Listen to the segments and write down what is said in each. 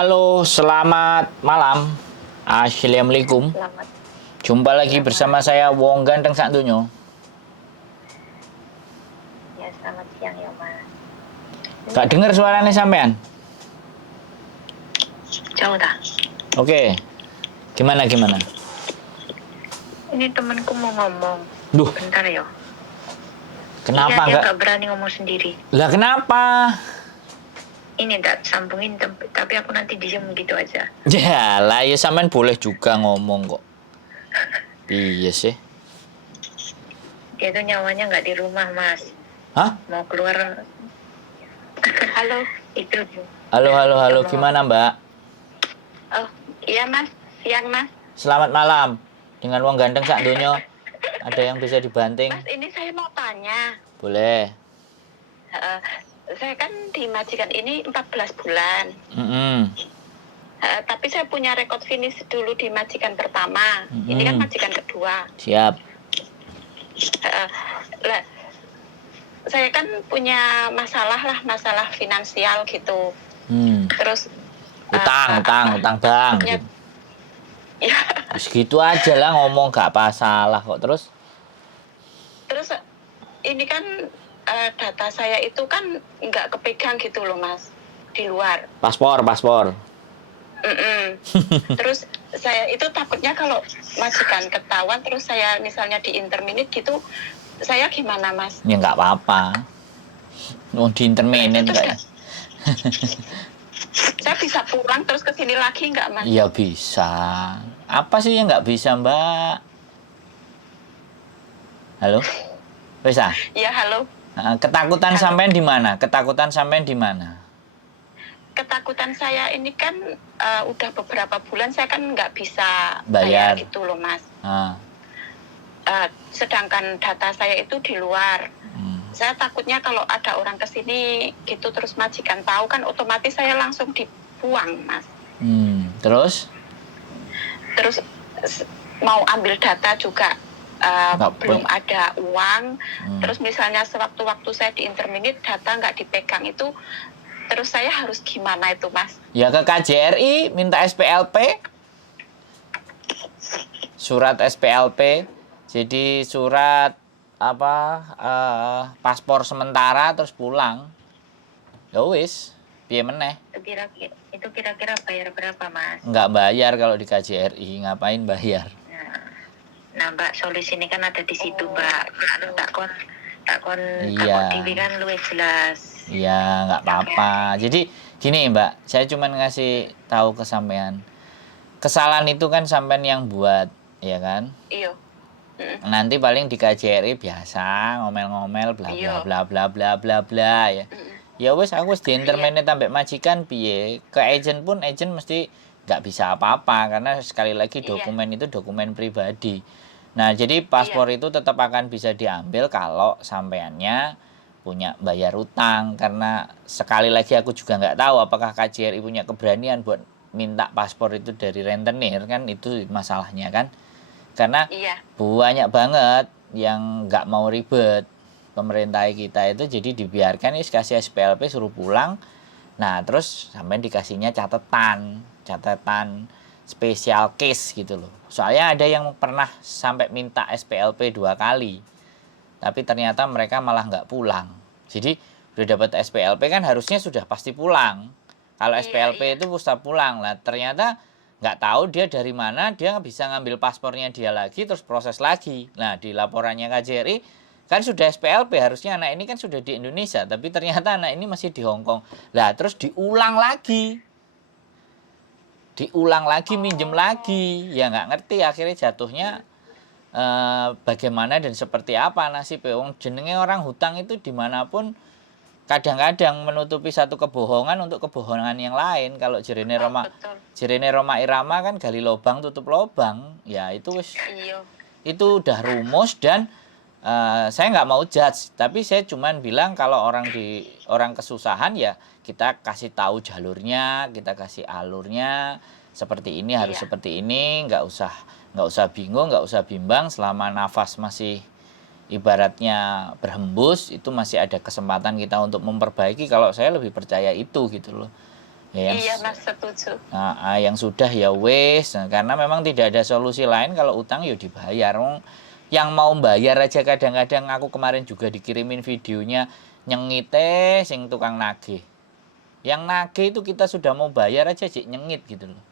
Halo, selamat malam. Assalamualaikum. Selamat. Jumpa lagi bersama saya Wong Ganteng sak donya. Ya, selamat siang ya, Mas. Gak denger suaranya sampean? Jauh dah. Oke. Gimana? Ini temanku mau ngomong. Duh, Bentar ya. kenapa Iya, dia enggak? nggak berani ngomong sendiri. Lah kenapa? Ini tak sambungin, tapi aku nanti diem gitu aja. Ya lah, ya sampean boleh juga ngomong kok. Iya sih. Dia tuh nyawanya nggak di rumah, Mas. Hah? Mau keluar. Halo. Itu. Halo, gimana Mbak? Oh, iya, Mas. Siang, Mas. Selamat malam. Dengan Wong Ganteng sak donya. Ada yang bisa dibanting? Mas, ini saya mau tanya. Boleh. Saya kan di majikan ini 14 bulan. Mm-mm. Tapi saya punya rekod finish dulu di majikan pertama. Ini kan majikan kedua. Siap. Lah, saya kan punya masalah finansial gitu. Terus Utang bang. ya, Gitu. ya, Segitu aja lah ngomong gak apa salah kok terus. terus ini kan data saya itu kan nggak kepegang gitu loh, Mas, di luar. Paspor. Terus saya itu takutnya kalau majikan ketahuan terus saya misalnya di interminate gitu, saya gimana, Mas? Ya nggak apa-apa. Mau di interminate Terus kayak. saya bisa pulang terus ke sini lagi nggak, Mas? Ya bisa. Apa sih yang nggak bisa Mbak? Halo? Bisa? Ya, halo. Ketakutan Halo. sampean di mana? Ketakutan sampean di mana? Ketakutan saya ini kan udah beberapa bulan saya kan nggak bisa Bayar. bayar gitu loh, Mas. Ah, Sedangkan data saya itu di luar. hmm. Saya takutnya kalau ada orang kesini gitu terus majikan tahu kan otomatis saya langsung dibuang, Mas. Terus? Terus mau ambil data juga belum ada uang. Terus misalnya sewaktu-waktu saya di interminate data nggak dipegang itu, terus saya harus gimana itu, Mas? Ya ke KJRI minta SPLP. Surat SPLP. Jadi surat paspor sementara terus pulang. Ya wis, piye meneh? Itu kira-kira bayar berapa, Mas? Nggak bayar kalau di KJRI, ngapain bayar? Nah, Mbak, solusi ini kan ada di situ, Mbak. Tak kon Iya. TV kan luwih jelas. Iya, nggak apa-apa. Jadi gini Mbak, saya cuma ngasih tahu ke sampean. Kesalahan itu kan sampean yang buat, ya kan? Iya. Nanti paling di KJRI biasa ngomel-ngomel bla bla bla bla bla bla ya. Ya wes aku wis diinterminate sampai majikan piye. Ke agent pun agent mesti nggak bisa apa-apa karena sekali lagi dokumen itu dokumen pribadi. Nah, jadi paspor itu tetap akan bisa diambil kalau sampeannya punya bayar utang, karena sekali lagi aku juga nggak tahu apakah KJRI punya keberanian buat minta paspor itu dari rentenir, kan itu masalahnya kan. Karena banyak banget yang nggak mau ribet pemerintah kita itu, jadi dibiarkan kasih SPLP suruh pulang. Nah, terus sampai dikasihnya catatan spesial case gitu loh. Soalnya ada yang pernah sampai minta SPLP 2 kali. Tapi ternyata mereka malah nggak pulang. Jadi udah dapat SPLP kan harusnya sudah pasti pulang. Kalau SPLP itu pusat pulang lah. Ternyata nggak tahu dia dari mana, dia bisa ngambil paspornya dia lagi terus proses lagi. Nah, di laporannya KJRI kan sudah SPLP, harusnya anak ini kan sudah di Indonesia, tapi ternyata anak ini masih di Hong Kong. Lah terus diulang lagi minjem lagi, ya nggak ngerti akhirnya jatuhnya bagaimana dan seperti apa nasib wong jenenge orang hutang itu dimanapun kadang-kadang menutupi satu kebohongan untuk kebohongan yang lain. Kalau jerene Roma Irama kan gali lobang tutup lobang, ya itu wis itu udah rumus. Dan saya nggak mau judge, tapi saya cuman bilang kalau orang kesusahan ya kita kasih tahu jalurnya, kita kasih alurnya seperti ini, harus seperti ini, nggak usah bingung, nggak usah bimbang. Selama nafas masih ibaratnya berhembus, itu masih ada kesempatan kita untuk memperbaiki. Kalau saya lebih percaya itu gitu loh. Ya, Iya Mas, setuju. yang sudah ya wis. Nah, karena memang tidak ada solusi lain kalau utang ya dibayar. Yang mau bayar aja kadang-kadang aku kemarin juga dikirimin videonya nyengite sing tukang nagih. Yang nagih itu kita sudah mau bayar aja sih nyengit gitu loh.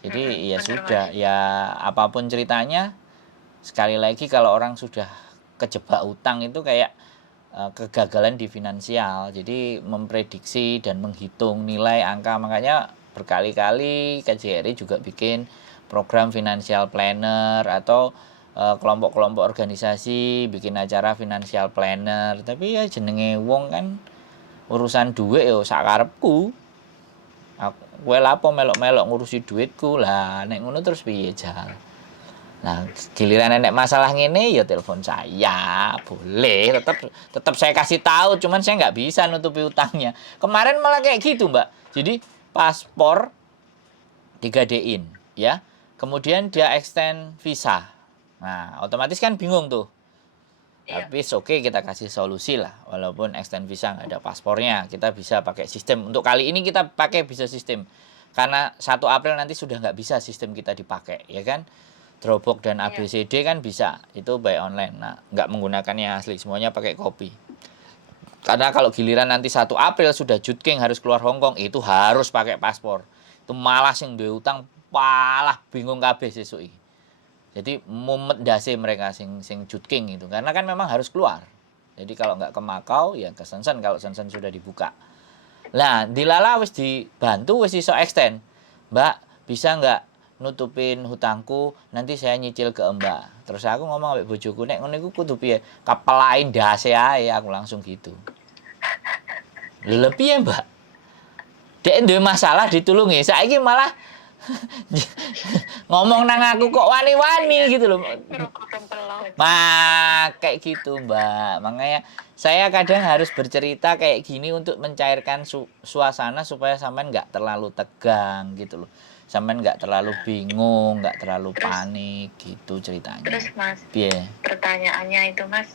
Jadi ya Bener sudah, Mas. ya apapun ceritanya, sekali lagi kalau orang sudah kejebak utang itu kayak kegagalan di finansial. Jadi memprediksi dan menghitung nilai angka, makanya berkali-kali KJRI juga bikin program financial planner atau kelompok-kelompok organisasi bikin acara financial planner. Tapi ya jenenge wong kan urusan duit yo sakarepku. Kowe lapo melok-melok ngurusi duitku lah, nek ngono terus piye jal. Nah, giliran nenek masalah ngene ya telepon saya, boleh, tetap saya kasih tahu, cuman saya nggak bisa nutupi utangnya. Kemarin malah kayak gitu, Mbak. Jadi paspor 3D-in, ya. Kemudian dia extend visa. Nah, otomatis kan bingung tuh. Iya. Tapi oke, kita kasih solusi lah. Walaupun extend visa nggak ada paspornya, kita bisa pakai sistem. Untuk kali ini kita pakai bisa sistem. Karena 1 April nanti sudah nggak bisa sistem kita dipakai, ya kan? Dropbox dan Iya. ABCD kan bisa, itu by online. Nah, nggak menggunakan yang asli, semuanya pakai kopi. Karena kalau giliran nanti 1 April sudah jutking harus keluar Hongkong, itu harus pakai paspor. Itu malah sing duwe utang palah bingung kabeh sesuk iki. Jadi mumet dasi mereka sing jutking itu, karena kan memang harus keluar. Jadi kalau nggak ke Makau ya ke Shenzhen kalau Shenzhen sudah dibuka. Lah, dilala wis dibantu wis iso extend. Mbak, bisa nggak nutupin hutangku, nanti saya nyicil ke Mbak. Terus aku ngomong sama bojoku, nek ngono iku kudu piye? Kepelain dase ae, aku langsung gitu. Lha piye, Mbak? Dek duwe masalah ditulungi, saiki malah ngomong nang aku kok wani-wani gitu loh. Kayak gitu Mbak. Makanya saya kadang harus bercerita kayak gini untuk mencairkan suasana supaya sampean nggak terlalu tegang gitu loh. Sampean nggak terlalu bingung, nggak terlalu panik gitu ceritanya. Terus Mas, yeah. Pertanyaannya itu Mas,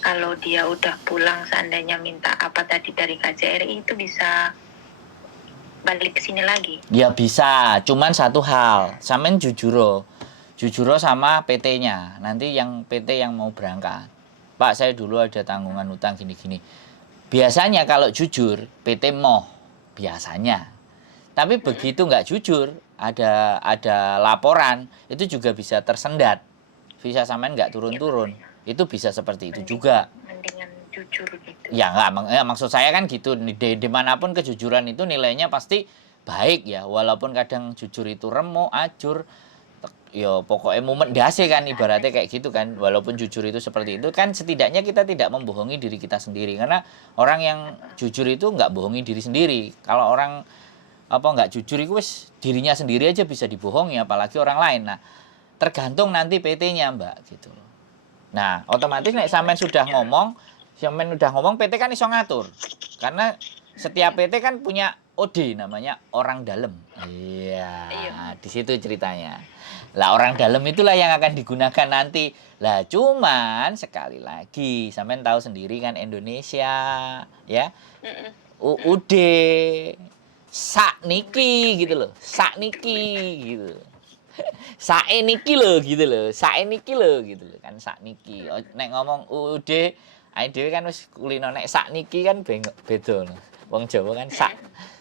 kalau dia udah pulang seandainya minta apa tadi dari KJRI itu bisa balik ke sini lagi? Ya bisa, cuman satu hal, sampean jujuro sama PT-nya. Nanti yang PT yang mau berangkat. Pak, saya dulu ada tanggungan utang gini-gini. Biasanya kalau jujur, PT mau biasanya. Tapi begitu nggak jujur, ada laporan, itu juga bisa tersendat. Visa sampean nggak turun-turun. Itu bisa seperti itu juga. Mendingan jujur gitu. Ya nggak, maksud saya kan gitu. Dimanapun kejujuran itu nilainya pasti baik ya. Walaupun kadang jujur itu remuk, ajur. Ya pokoknya momen dasi kan ibaratnya kayak gitu kan. Walaupun jujur itu seperti itu kan, setidaknya kita tidak membohongi diri kita sendiri. Karena orang yang jujur itu nggak bohongi diri sendiri. Kalau orang nggak jujur itu wis dirinya sendiri aja bisa dibohongi, apalagi orang lain. Nah, tergantung nanti PT-nya Mbak gitu loh. Nah, otomatis nek sampean sudah ngomong PT kan iso ngatur. Karena setiap PT kan punya OD namanya orang dalam. Iya, di situ ceritanya. Lah orang dalam itulah yang akan digunakan nanti. Lah cuman sekali lagi sampean tahu sendiri kan Indonesia ya. UUD sakniki gitu loh. Sakniki gitu. Saeniki lho gitu loh. Saeniki lho gitu loh kan sakniki. Nek ngomong UUD ae dhewe kan wis kulino, nek sakniki kan beda. Wong Jawa kan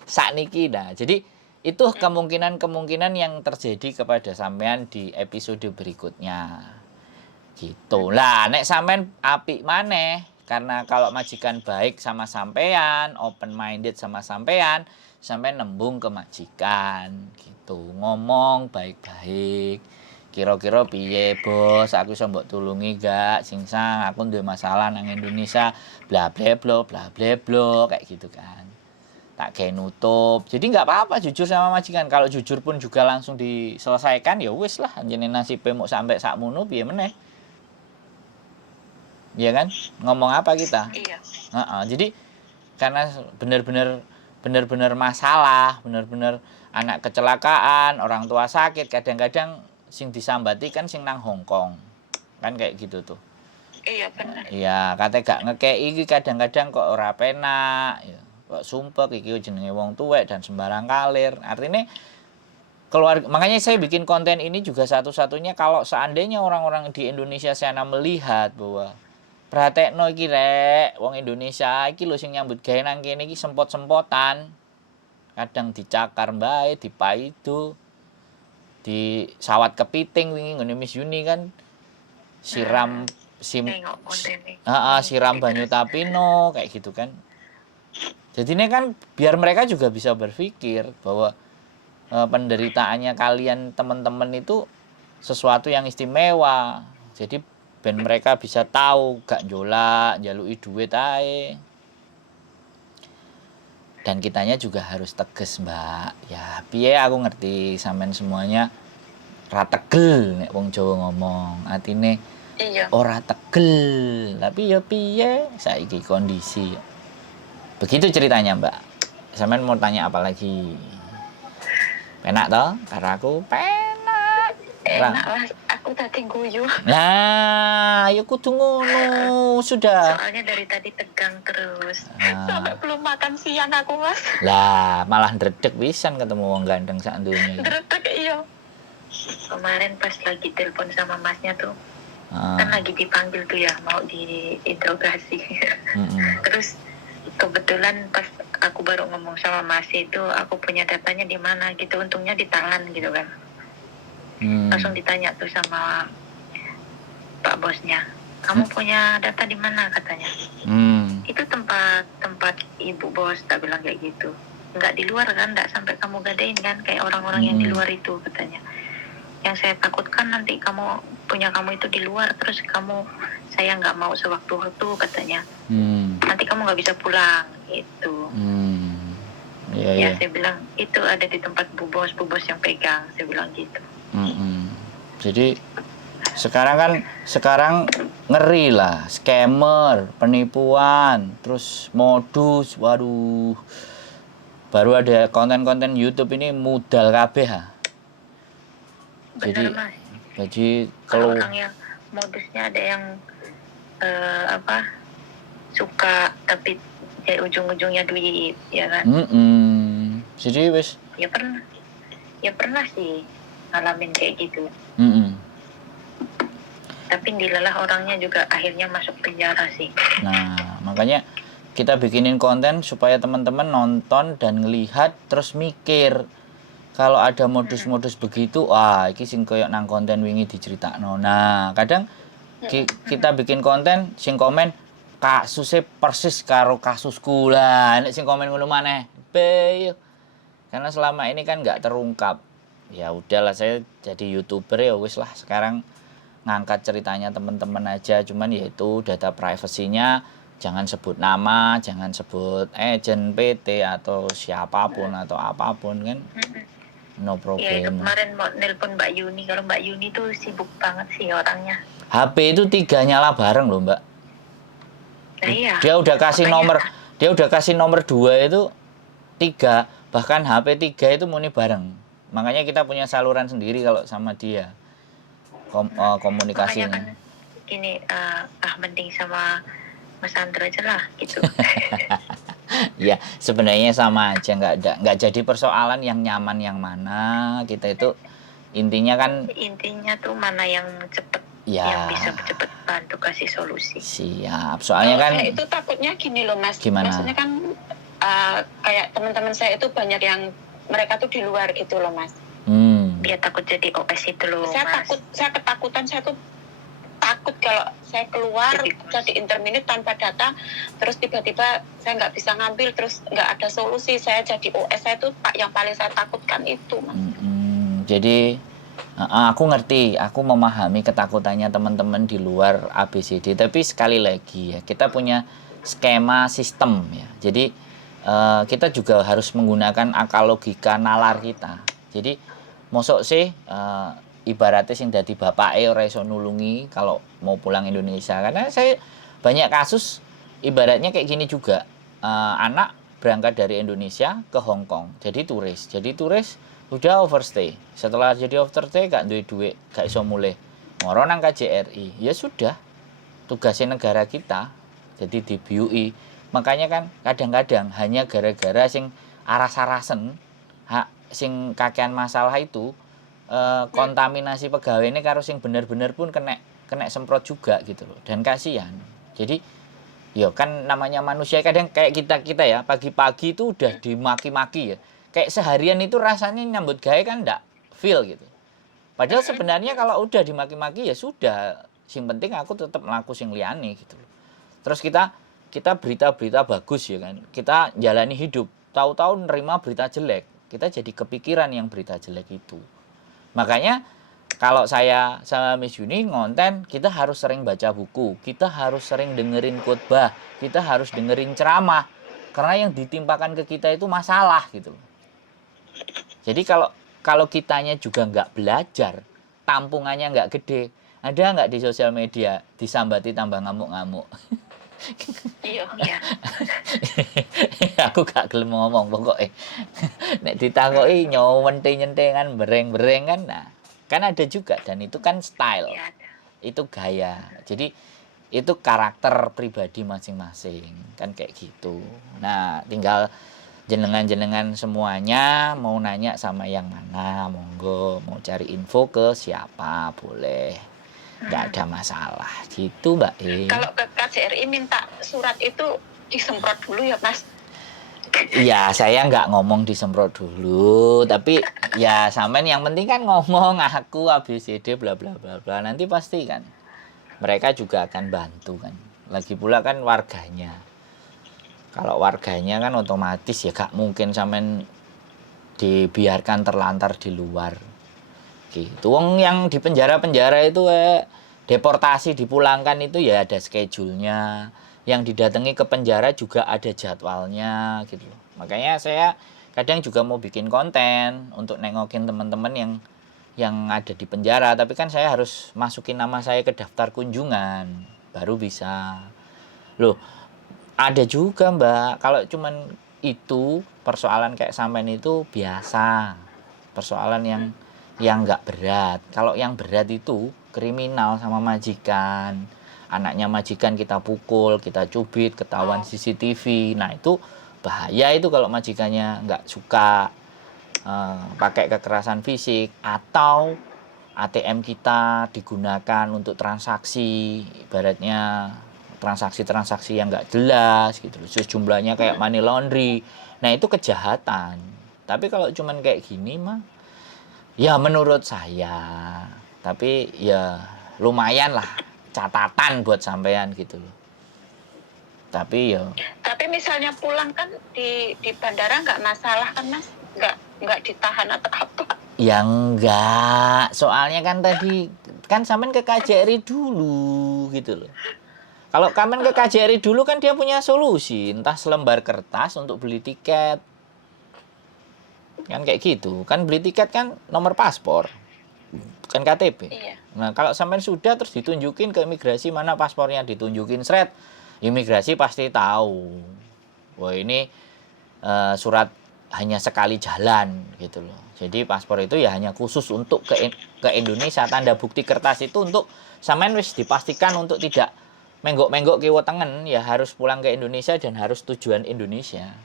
sakniki. Nah, jadi itu kemungkinan-kemungkinan yang terjadi kepada sampean di episode berikutnya. Gitu. Lah, nek sampean apik maneh, karena kalau majikan baik sama sampean, open minded sama sampean nembung ke majikan gitu. Ngomong baik-baik. Kira-kira piye, Bos? Aku iso mbok tulungi gak? Singsang, aku duwe masalah nang Indonesia, bla bla bla kayak gitu kan. Tak kayak nutup. Jadi nggak apa-apa jujur sama majikan. Kalau jujur pun juga langsung diselesaikan, ya wis lah, jenenge nasibe mok sampai sakmono piye meneh. Iya kan? Ngomong apa kita? Iya. Jadi karena benar-benar masalah, benar-benar anak kecelakaan, orang tua sakit, kadang-kadang sing disambati kan sing nang Hongkong. Kan kayak gitu tuh. Iya benar. Iya, kate gak ngekei iki kadang-kadang kok ora penak ya. kok sumpek iki jenenge wong tuwek dan sembarang kalir. Artinya keluarga, makanya saya bikin konten ini juga satu-satunya kalau seandainya orang-orang di Indonesia sana melihat bahwa pratekno iki rek wong Indonesia iki lho sing nyambut gawe nang kene iki sempot-sempotan. Kadang dicakar bae, dipaido, di sawat kepiting wingi ngene Miss Yuni kan siram siram banyu tapino kayak gitu kan. Jadi ini kan biar mereka juga bisa berpikir bahwa penderitaannya kalian teman-teman itu sesuatu yang istimewa. Jadi ben mereka bisa tahu gak njolak, njaluki duit ae. Dan kitanya juga harus tegas, Mbak. Ya, piye aku ngerti sampean semuanya ra tegel nek wong Jawa ngomong. Atine Iya. ora tegel, tapi ya piye saiki kondisi. Begitu ceritanya, Mbak. Sampean mau tanya apa lagi? Penak toh? Karena aku penak. Enak lah, aku tadi guyu. Nah, ya kudu ngono, sudah. Soalnya dari tadi tegang terus. Nah. Sampai belum makan siang aku, Mas. Lah, malah ndredeg pisan ketemu wong ganteng sak donya. Ndredeg iya. Kemarin pas lagi telepon sama Masnya tuh, kan lagi dipanggil tuh ya, mau diinterogasi. Terus kebetulan pas aku baru ngomong sama Mas itu, aku punya datanya di mana gitu, untungnya di tangan gitu kan. Langsung ditanya tuh sama Pak bosnya, kamu punya data di mana katanya. Itu tempat ibu bos, tak bilang kayak gitu. Nggak di luar kan, nggak sampai kamu gadain kan kayak orang-orang yang di luar itu katanya. Yang saya takutkan nanti punya kamu itu di luar, terus saya nggak mau sewaktu-waktu katanya. Nanti kamu nggak bisa pulang gitu. Ya saya bilang itu ada di tempat bu bos yang pegang, saya bilang gitu. Jadi sekarang ngeri lah, scammer, penipuan, terus modus, waduh. Baru ada konten-konten YouTube ini modal kabeh ha. Bener, Mas. Jadi kalau orang yang modusnya ada yang suka tapi dari ujung-ujungnya duit, ya kan? Jadi wes. Ya pernah sih ngalamin kayak gitu. Tapi dilelah orangnya juga akhirnya masuk penjara sih. Nah, makanya kita bikinin konten supaya teman-teman nonton dan ngelihat terus mikir. Kalau ada modus-modus begitu, wah iki sing koyo nang konten wingi diceritakno. Nah, kadang kita bikin konten sing komen kasusnya persis karo kasusku lah. Nek sing komen ngono maneh. Karena selama ini kan nggak terungkap. Ya udahlah, saya jadi YouTuber ya wis lah, sekarang ngangkat ceritanya teman-teman aja, cuman yaitu data privasinya jangan sebut nama, jangan sebut agent PT atau siapapun atau apapun kan. No problem. Ya, kemarin mau nelpon Mbak Yuni, kalau Mbak Yuni tuh sibuk banget sih orangnya. HP itu 3 nyala bareng loh, Mbak. Nah, iya. Dia udah kasih nomor 2 itu 3, bahkan HP 3 itu muni bareng. Makanya kita punya saluran sendiri kalau sama dia. Komunikasinya. Kan ini mending sama Mas Andra aja lah gitu. Ya sebenarnya sama aja, nggak jadi persoalan yang nyaman yang mana. Kita itu intinya tuh mana yang cepet yang bisa cepet bantu kasih solusi. Siap, soalnya kan itu takutnya gini loh Mas. Gimana? Maksudnya kan kayak teman-teman saya itu banyak yang mereka tuh di luar gitu loh Mas. Dia takut jadi OS itu loh Mas. Saya ketakutan, saya tuh takut kalau saya keluar jadi interminute tanpa data, terus tiba-tiba saya nggak bisa ngambil, terus nggak ada solusi, saya jadi OS. Saya tuh yang paling saya takutkan itu Mas. Jadi aku ngerti, aku memahami ketakutannya teman-teman di luar ABCD, tapi sekali lagi ya, kita punya skema sistem ya. Jadi kita juga harus menggunakan akal logika nalar kita. Jadi mosok sih ibaratnya sing dadi bapake ora iso nulungi kalau mau pulang Indonesia. Karena saya banyak kasus ibaratnya kayak gini juga. Anak berangkat dari Indonesia ke Hong Kong jadi turis udah overstay. Setelah jadi overstay gak duwe duit, gak iso mulih. Moro nang KJRI. Ya sudah. Tugasnya negara kita jadi dibiui Makanya kan kadang-kadang hanya gara-gara sing aras-arasen sing kakean masalah itu kontaminasi pegawai ini karo sing bener-bener pun kena semprot juga gitu loh. Dan kasihan. Jadi ya kan namanya manusia, kadang kayak kita ya pagi-pagi itu udah dimaki-maki ya. Kayak seharian itu rasanya nyambut gawe kan enggak feel gitu. Padahal sebenarnya kalau udah dimaki-maki ya sudah, sing penting aku tetap melaku sing liyane gitu loh. Terus kita berita-berita bagus ya kan. Kita jalani hidup, tahu-tahu nerima berita jelek. Kita jadi kepikiran yang berita jelek itu. Makanya kalau saya sama Miss Yuni ngonten, kita harus sering baca buku, kita harus sering dengerin khotbah, kita harus dengerin ceramah. Karena yang ditimpakan ke kita itu masalah gitu loh. Jadi kalau kitanya juga nggak belajar, tampungannya nggak gede, ada nggak di sosial media disambati tambah ngamuk-ngamuk? Iya. Aku gak gelem ngomong pokoknya. Nek ditakoki nyowente-nyente kan bereng-bereng kan. Nah, kan ada juga, dan itu kan style. Ya. Itu gaya. Jadi itu karakter pribadi masing-masing. Kan kayak gitu. Nah, tinggal jenengan-jenengan semuanya mau nanya sama yang mana, monggo. Mau cari info ke siapa boleh. Nggak ada masalah gitu Mbak E. Kalau ke KJRI minta surat itu disemprot dulu ya Mas? Iya, saya nggak ngomong disemprot dulu, tapi ya sampean yang penting kan ngomong aku ABCD bla bla bla bla, nanti pasti kan mereka juga akan bantu kan. Lagi pula kan warganya, kalau warganya kan otomatis ya gak mungkin sampean dibiarkan terlantar di luar gitu. Wong yang di penjara-penjara itu deportasi dipulangkan itu ya ada schedule-nya. Yang didatangi ke penjara juga ada jadwalnya gitu loh. Makanya saya kadang juga mau bikin konten untuk nengokin teman-teman yang ada di penjara, tapi kan saya harus masukin nama saya ke daftar kunjungan baru bisa. Loh, ada juga Mbak, kalau cuman itu persoalan kayak sampean itu biasa. Persoalan yang nggak berat. Kalau yang berat itu kriminal sama majikan. Anaknya majikan kita pukul, kita cubit, ketahuan CCTV. Nah itu bahaya itu kalau majikannya nggak suka pakai kekerasan fisik, atau ATM kita digunakan untuk transaksi, ibaratnya transaksi-transaksi yang nggak jelas gitu. Jumlahnya kayak money laundry. Nah itu kejahatan. Tapi kalau cuman kayak gini mah, ya menurut saya, tapi ya lumayan lah. Catatan buat sampean gitu loh. Tapi misalnya pulang kan di bandara nggak masalah kan Mas? Nggak ditahan atau apa? Ya enggak. Soalnya kan tadi kan sampean ke KJRI dulu gitu loh. Kalau sampean ke KJRI dulu kan dia punya solusi, entah selembar kertas untuk beli tiket. Kan kayak gitu. Kan beli tiket kan nomor paspor. Kan KTP. Iya. Nah, kalau sampai sudah terus ditunjukin ke imigrasi mana paspornya, ditunjukin seret, imigrasi pasti tahu. Wah, ini surat hanya sekali jalan gitu loh. Jadi paspor itu ya hanya khusus untuk ke Indonesia, tanda bukti kertas itu untuk sampean wis dipastikan untuk tidak menggok-menggok kiwa tengen, ya harus pulang ke Indonesia dan harus tujuan Indonesia.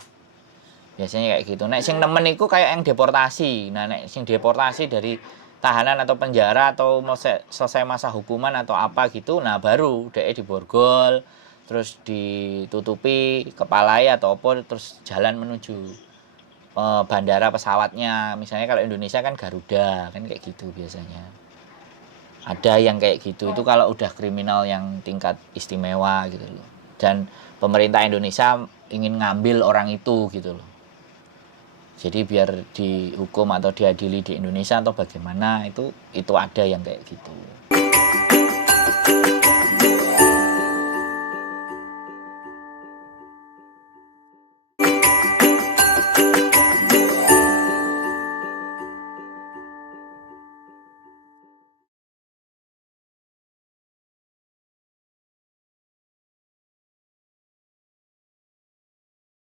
Biasanya kayak gitu. Nek sing nemen iku kayak yang deportasi. Nah, nek sing deportasi dari tahanan atau penjara atau mau selesai masa hukuman atau apa gitu, nah baru DE diborgol, terus ditutupi kepalanya atau apa, terus jalan menuju bandara pesawatnya. Misalnya kalau Indonesia kan Garuda, kan kayak gitu biasanya. Ada yang kayak gitu, itu kalau udah kriminal yang tingkat istimewa gitu loh. Dan pemerintah Indonesia ingin ngambil orang itu gitu loh. Jadi biar dihukum atau diadili di Indonesia atau bagaimana, itu ada yang kayak gitu.